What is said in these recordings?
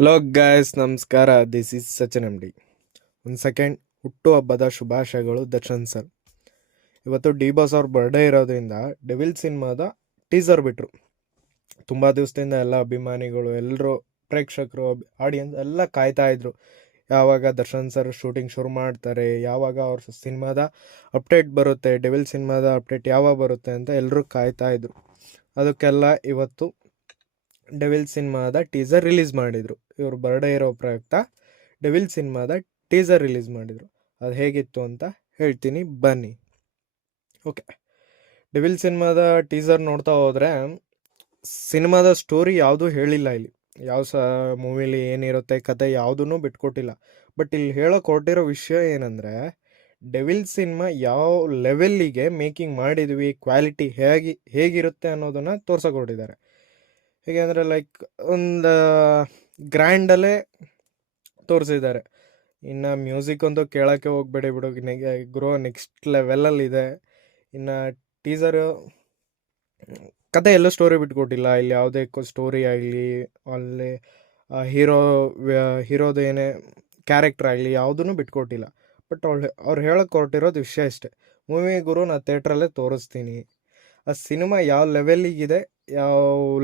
Hello guys, ನಮಸ್ಕಾರ. This is Sachin M D. ಒಂದು second. ಹುಟ್ಟುಹಬ್ಬದ ಶುಭಾಶಯಗಳು ದರ್ಶನ್ ಸರ್. ಇವತ್ತು ಡಿ ಬಾಸ್ ಅವ್ರ ಬರ್ಡೇ ಇರೋದ್ರಿಂದ ಡೆವಿಲ್ ಸಿನಿಮಾದ ಟೀಸರ್ ಬಿಟ್ಟರು. ತುಂಬ ದಿವಸದಿಂದ ಎಲ್ಲ ಅಭಿಮಾನಿಗಳು, ಎಲ್ಲರೂ ಪ್ರೇಕ್ಷಕರು, ಆಡಿಯನ್ಸ್ ಎಲ್ಲ ಕಾಯ್ತಾ ಇದ್ರು ಯಾವಾಗ ದರ್ಶನ್ ಸರ್ ಶೂಟಿಂಗ್ ಶುರು ಮಾಡ್ತಾರೆ, ಯಾವಾಗ ಅವ್ರ ಸಿನಿಮಾದ ಅಪ್ಡೇಟ್ ಬರುತ್ತೆ, ಡೆವಿಲ್ ಸಿನಿಮಾದ ಅಪ್ಡೇಟ್ ಯಾವಾಗ ಬರುತ್ತೆ ಅಂತ ಎಲ್ಲರೂ ಕಾಯ್ತಾ ಇದ್ರು. ಅದಕ್ಕೆಲ್ಲ ಇವತ್ತು ಡೆವಿಲ್ ಸಿನಿಮಾದ ಟೀಸರ್ ರಿಲೀಸ್ ಮಾಡಿದರು. ಇವ್ರ ಬರ್ಡೇ ಇರೋ ಪ್ರಯುಕ್ತ ಡೆವಿಲ್ ಸಿನಿಮಾದ ಟೀಸರ್ ರಿಲೀಸ್ ಮಾಡಿದರು. ಅದು ಹೇಗಿತ್ತು ಅಂತ ಹೇಳ್ತೀನಿ, ಬನ್ನಿ. ಓಕೆ, ಡೆವಿಲ್ ಸಿನಿಮಾದ ಟೀಸರ್ ನೋಡ್ತಾ ಹೋದರೆ ಸಿನಿಮಾದ ಸ್ಟೋರಿ ಯಾವುದೂ ಹೇಳಿಲ್ಲ. ಇಲ್ಲಿ ಯಾವ ಮೂವಿಲಿ ಏನಿರುತ್ತೆ ಕತೆ ಯಾವುದೂ ಬಿಟ್ಕೊಟ್ಟಿಲ್ಲ. ಬಟ್ ಇಲ್ಲಿ ಹೇಳೋಕೆ ಹೊರಟಿರೋ ವಿಷಯ ಏನಂದರೆ, ಡೆವಿಲ್ ಸಿನಿಮಾ ಯಾವ ಲೆವೆಲ್ಲಿಗೆ ಮೇಕಿಂಗ್ ಮಾಡಿದ್ವಿ, ಕ್ವಾಲಿಟಿ ಹೇಗಿರುತ್ತೆ ಅನ್ನೋದನ್ನು ತೋರ್ಸೋಕೆ ಹೊರಟಿದ್ದಾರೆ. ಹೇಗೆ ಅಂದರೆ ಲೈಕ್ ಒಂದು ಗ್ರ್ಯಾಂಡಲ್ಲೇ ತೋರಿಸಿದ್ದಾರೆ. ಇನ್ನು ಮ್ಯೂಸಿಕ್ ಅಂತೂ ಕೇಳೋಕ್ಕೆ ಹೋಗ್ಬೇಡಿ ಬಿಡು, ಗ್ರೋ ನೆಕ್ಸ್ಟ್ ಲೆವೆಲಲ್ಲಿದೆ. ಇನ್ನು ಟೀಸರು ಕತೆ ಎಲ್ಲೂ ಸ್ಟೋರಿ ಬಿಟ್ಕೊಟ್ಟಿಲ್ಲ. ಇಲ್ಲಿ ಯಾವುದೇ ಸ್ಟೋರಿ ಆಗಲಿ, ಅಲ್ಲಿ ಹೀರೋದು ಏನೇ ಕ್ಯಾರೆಕ್ಟರ್ ಆಗಲಿ ಯಾವುದೂ ಬಿಟ್ಕೊಟ್ಟಿಲ್ಲ. ಬಟ್ ಅವ್ರು ಹೇಳೋಕೆ ಹೊರಟಿರೋದು ವಿಷಯ ಇಷ್ಟೇ, ಮೂವಿ ಗುರು ನಾ ಥಿಯೇಟ್ರಲ್ಲೇ ತೋರಿಸ್ತೀನಿ, ಆ ಸಿನಿಮಾ ಯಾವ ಲೆವೆಲಿಗಿದೆ, ಯಾವ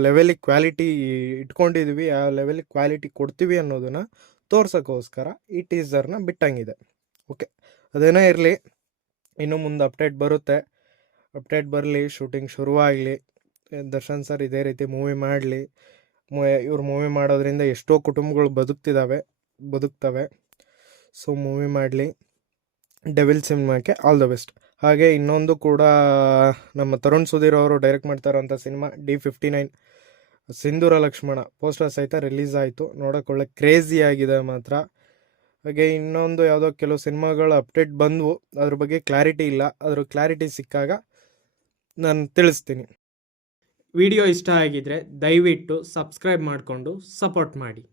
ಲೆವೆಲಿಗೆ ಕ್ವಾಲಿಟಿ ಇಟ್ಕೊಂಡಿದ್ವಿ, ಯಾವ ಲೆವೆಲಿಗೆ ಕ್ವಾಲಿಟಿ ಕೊಡ್ತೀವಿ ಅನ್ನೋದನ್ನು ತೋರ್ಸೋಕ್ಕೋಸ್ಕರ ಈ ಟೀಸರ್ನ ಬಿಟ್ಟಂಗಿದೆ. ಓಕೆ, ಅದೇನೇ ಇರಲಿ, ಇನ್ನು ಮುಂದೆ ಅಪ್ಡೇಟ್ ಬರುತ್ತೆ. ಅಪ್ಡೇಟ್ ಬರಲಿ, ಶೂಟಿಂಗ್ ಶುರುವಾಗಲಿ, ದರ್ಶನ್ ಸರ್ ಇದೇ ರೀತಿ ಮೂವಿ ಮಾಡಲಿ. ಇವ್ರು ಮೂವಿ ಮಾಡೋದ್ರಿಂದ ಎಷ್ಟೋ ಕುಟುಂಬಗಳು ಬದುಕ್ತವೆ. ಸೊ ಮೂವಿ ಮಾಡಲಿ. ಡೆವಿಲ್ ಸಿನಿಮಾಕ್ಕೆ ಆಲ್ ದ ಬೆಸ್ಟ್. ಹಾಗೆ ಇನ್ನೊಂದು ಕೂಡ, ನಮ್ಮ ತರುಣ್ ಸುಧೀರ್ ಅವರು ಡೈರೆಕ್ಟ್ ಮಾಡ್ತಾರಂಥ ಸಿನಿಮಾ D59 ಸಿಂಧೂರ ಲಕ್ಷ್ಮಣ ಪೋಸ್ಟರ್ ಸಹಿತ ರಿಲೀಸ್ ಆಯಿತು. ನೋಡೋಕೆ ಒಳ್ಳೆ ಕ್ರೇಜಿ ಆಗಿದೆ ಮಾತ್ರ. ಹಾಗೆ ಇನ್ನೊಂದು ಯಾವುದೋ ಕೆಲವು ಸಿನಿಮಾಗಳ ಅಪ್ಡೇಟ್ ಬಂದವು, ಅದ್ರ ಬಗ್ಗೆ ಕ್ಲಾರಿಟಿ ಇಲ್ಲ. ಅದ್ರ ಕ್ಲಾರಿಟಿ ಸಿಕ್ಕಾಗ ನಾನು ತಿಳಿಸ್ತೀನಿ. ವಿಡಿಯೋ ಇಷ್ಟ ಆಗಿದ್ರೆ ದಯವಿಟ್ಟು ಸಬ್ಸ್ಕ್ರೈಬ್ ಮಾಡಿಕೊಂಡು ಸಪೋರ್ಟ್ ಮಾಡಿ.